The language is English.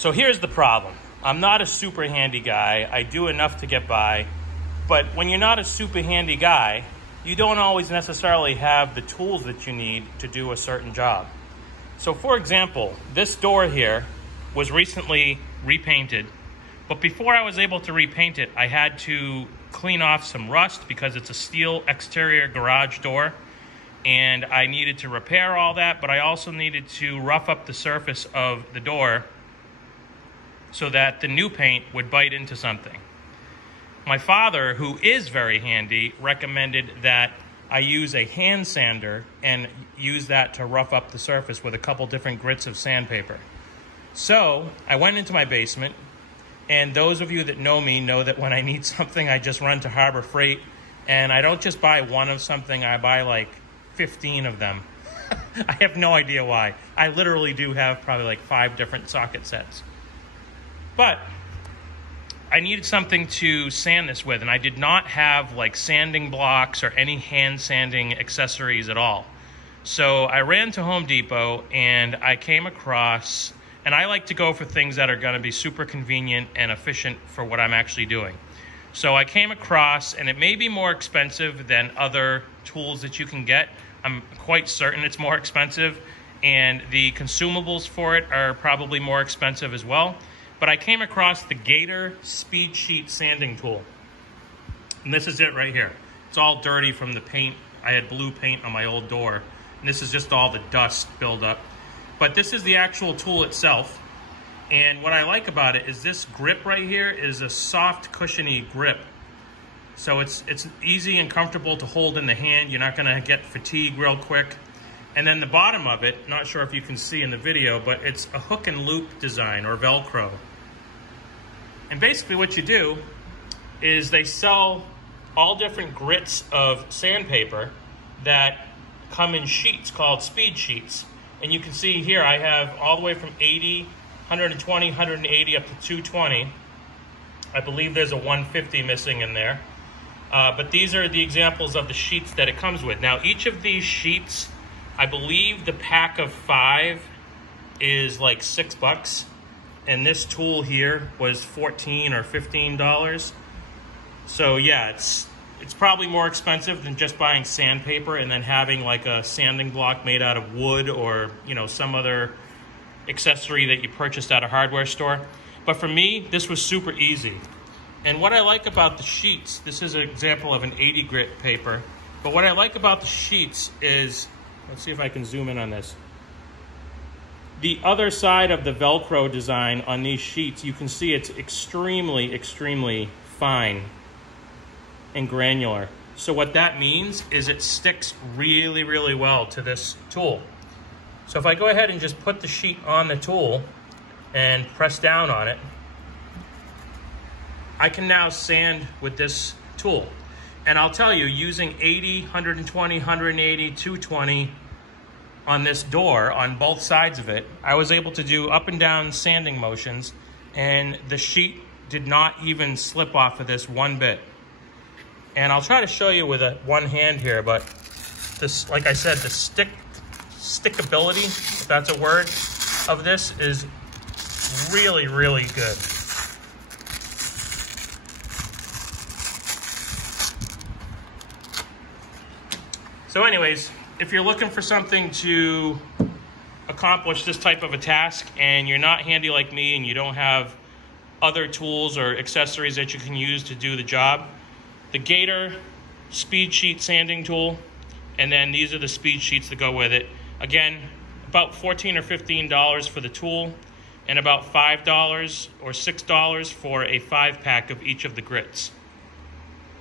So here's the problem. I'm not a super handy guy. I do enough to get by. But when you're not a super handy guy, you don't always necessarily have the tools that you need to do a certain job. So for example, this door here was recently repainted. But before I was able to repaint it, I had to clean off some rust because it's a steel exterior garage door. And I needed to repair all that, but I also needed to rough up the surface of the door so that the new paint would bite into something. My father, who is very handy, recommended that I use a hand sander and use that to rough up the surface with a couple different grits of sandpaper. So I went into my basement, and those of you that know me know that when I need something, I just run to Harbor Freight, and I don't just buy one of something, I buy like 15 of them. I have no idea why. I literally do have probably like 5 different socket sets. But I needed something to sand this with, and I did not have like sanding blocks or any hand sanding accessories at all. So I ran to Home Depot and I came across, and I like to go for things that are going to be super convenient and efficient for what I'm actually doing. So I came across, and it may be more expensive than other tools that you can get. I'm quite certain it's more expensive, and the consumables for it are probably more expensive as well. But I came across the Gator Speed Sheet Sanding Tool. And this is it right here. It's all dirty from the paint. I had blue paint on my old door, and this is just all the dust buildup. But this is the actual tool itself. And what I like about it is this grip right here is a soft, cushiony grip. So it's easy and comfortable to hold in the hand. You're not gonna get fatigue real quick. And then the bottom of it, not sure if you can see in the video, but it's a hook and loop design, or Velcro. And basically what you do is they sell all different grits of sandpaper that come in sheets called speed sheets. And you can see here I have all the way from 80, 120, 180 up to 220. I believe there's a 150 missing in there. But these are the examples of the sheets that it comes with. Now each of these sheets, I believe the pack of 5 is like $6. And this tool here was $14 or $15. So yeah, it's probably more expensive than just buying sandpaper and then having like a sanding block made out of wood or, you know, some other accessory that you purchased at a hardware store. But for me, this was super easy. And what I like about the sheets, this is an example of an 80 grit paper, but what I like about the sheets is, let's see if I can zoom in on this. The other side of the Velcro design on these sheets, you can see it's extremely, extremely fine and granular. So what that means is it sticks really, really well to this tool. So if I go ahead and just put the sheet on the tool and press down on it, I can now sand with this tool. And I'll tell you, using 80, 120, 180, 220 on this door, on both sides of it, I was able to do up and down sanding motions, and the sheet did not even slip off of this one bit. And I'll try to show you with one hand here, but this, like I said, the stickability, if that's a word, of this is really, really good. So anyways, if you're looking for something to accomplish this type of a task and you're not handy like me and you don't have other tools or accessories that you can use to do the job, the Gator Speed Sheet Sanding Tool, and then these are the speed sheets that go with it. Again, about $14 or $15 for the tool, and about $5 or $6 for a 5-pack of each of the grits.